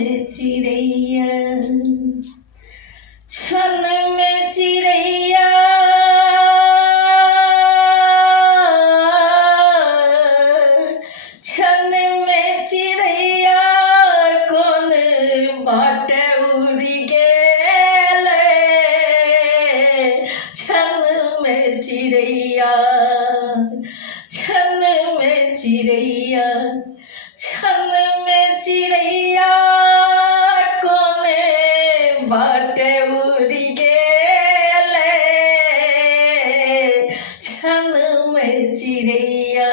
में चिड़ैया छन में चिड़ैया छन में चिड़ैया कौन बाट उड़ गेले छन में चिड़ैया छन में चिड़ैया छन में चिड़ैया कोने बाटे उड़ गेले छन में चिड़ैया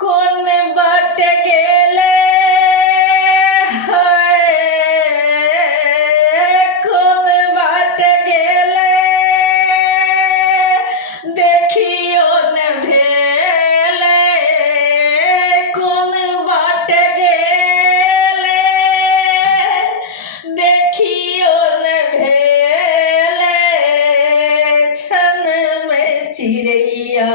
कौन बाट गेले कौन बाट गेले देखियो न भेले कौन बाट गेले देखियो न भेले छन में चिड़ैया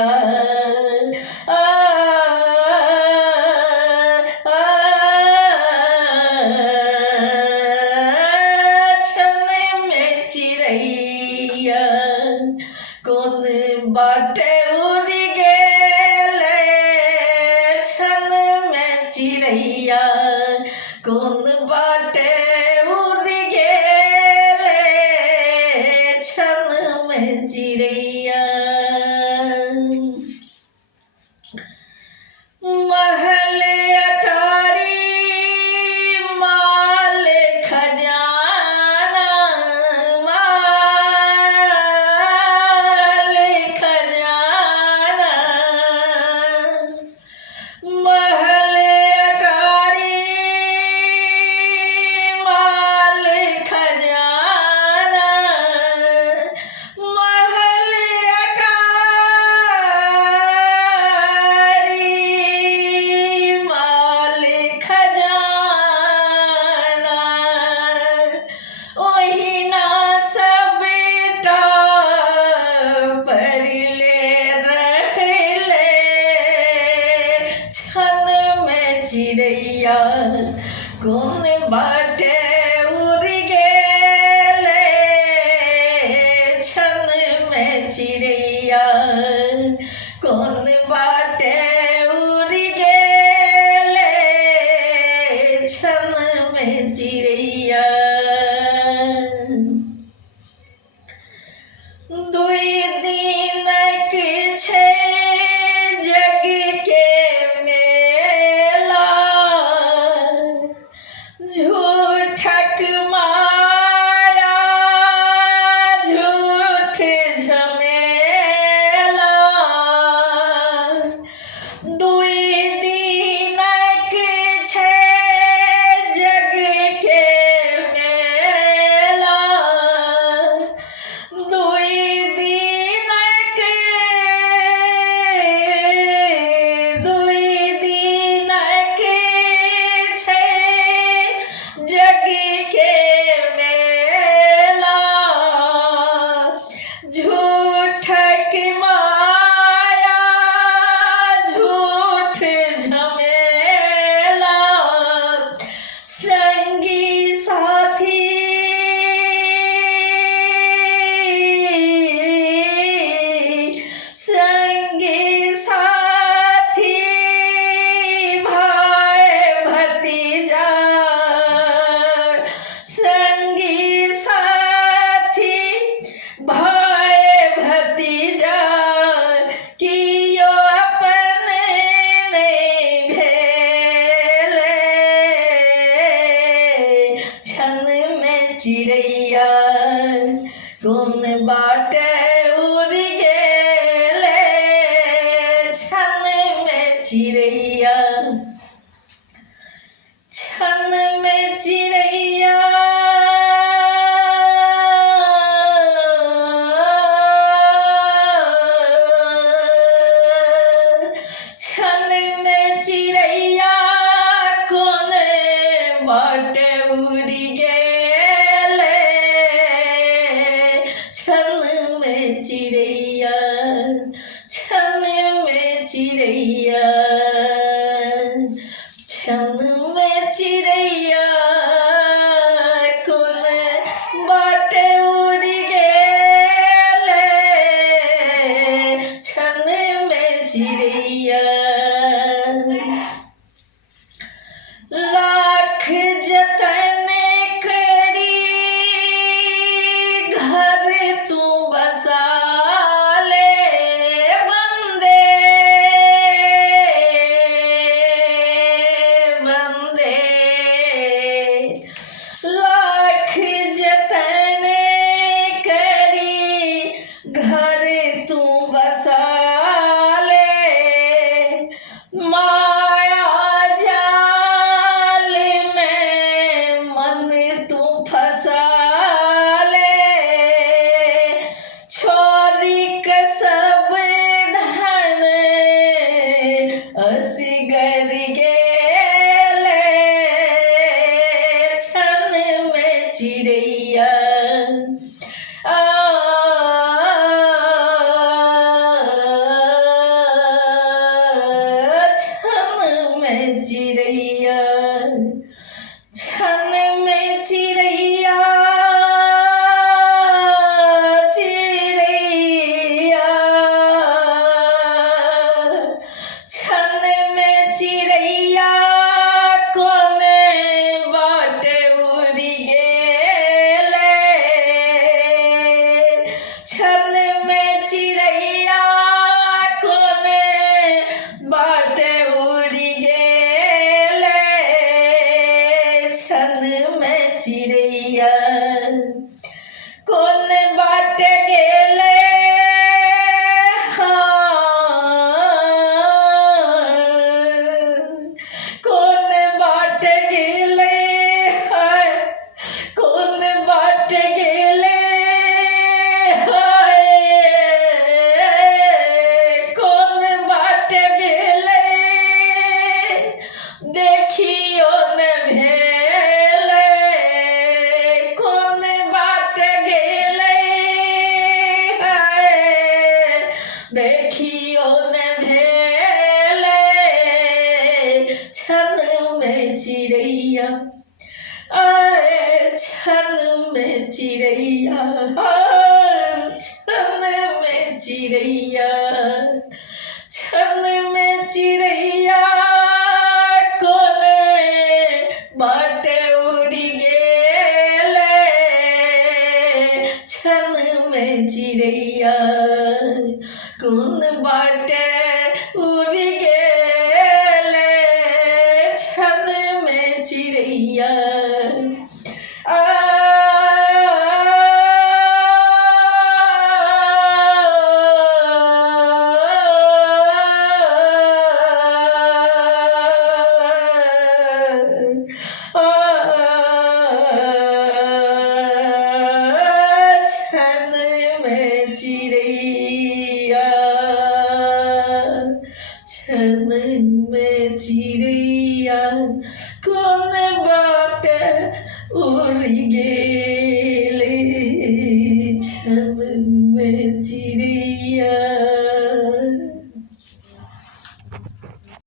कौन बाटे उड़ गेले छन में चिड़ैया कौन बाटे उड़ गेले छन में चिड़ैया महल अटारी माल खजाना माल खजाना महल अटारी माल खजाना महल अटारी माल खजाना ओही ना सबटा पड़ले रहले छन में चिड़ैया कौन बाटे उड़ गेले छन में चिड़ैया कौन बाटे उड़ गेले छन में चिड़ैया दुई दिनक छे जग के मेला झूठक माया झूठ झमेला दुई दिनक छे जग के मेला दुई दिनक छे जग के मेला झूठक माया झूठ झमेला संगी साथी संगी साथी भाई भतीजा संगी साथी भाई भतीजा कियो अपने नहीं भेले छन में चिड़ैया कौन बाटे उड़ गेले छन में चिड़ैया छन में चिड़ैया छन में चिड़ैया कौन बाटे उड़ गेले छन में चिड़ैया छन में चिड़ैया छन में चिड़ैया कोन बाटे उड़ी गेले छन में चिड़ैया लाख जतन करी घर तू बसा ले बंदे बंदे लाख जतन करी घर तू बसा ले माया जाल में मन तू फंसा ले छोरी का सब धन असगर गेले छन में चिड़ैया छन में चिड़ैया छन में चिड़ैया चिड़ैया छन में चिड़ैया कोन बाटे उड़ी गेले छन में चिड़ैया कोन बाटे उड़ी गेले छन में चिड़ैया कोन बाटे गेले कोन बाटे गेले कोन बाटे गेले कोन बाटे गेले देखियो न भेले कोन बाटे गेले देखियो न भेले छन में चिड़ैया छन में चिड़ैया छन में चिड़ैया छन में चिड़ैया कोन बाटे उड़ी गेले छन में चिड़ैया कोन बाटे उड़ी गेले छन में चिड़ैया छन में चिड़ैया छन में चिड़ैया कोन बाटे उड़ी गेले